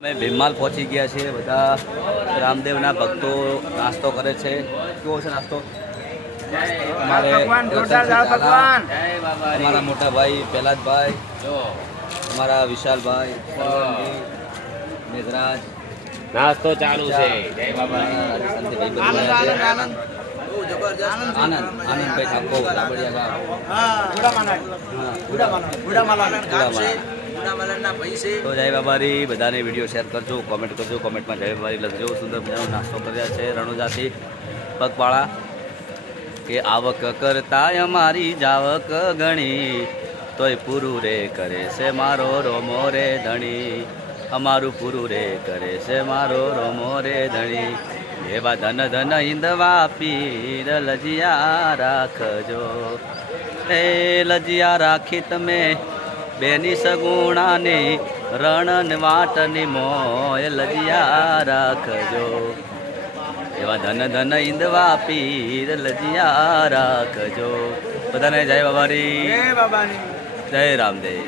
અમે ભીમાલ પહોંચી ગયા છીએ. બધા રામદેવના ભક્તો નાસ્તો કરે છે. કેવો છે નાસ્તો? અમારે મોટા ભાઈ પહેલાદભાઈ અમારા વિશાલભાઈ મેઘરાજ નાસ્તો ચાલુ છે. જય બાબા. આનંદ આનંદભાઈ ઠાકોર રાબડિયા ગામ હા. તો જય બાબારી, બધાને વીડિયો શેર કરજો કોમેન્ટ કરજો કોમેન્ટમાં જય બાબારી લખજો. સુંદર મજાનો નાસ્તો કર્યા છે રણુજાથી પગપાળા. કે આવક કરતા અમારી જાવક ગણી, તોય પૂરું રે કરે છે મારો રોમો રે ધણી. અમારું પૂરું રે કરે છે મારો રોમો રે ધણી. એવા ધન ધન ઈંદવા પીર લજિયા રાખજો. એ લજિયા રાખી તમે બેની સગુણાની રણન વાટની મોય લજિયા રાખજો. એવા ધન ધન ઈંદવા પીર લજિયા રાખજો. બધાને જય બાબાની. જય રામદેવ.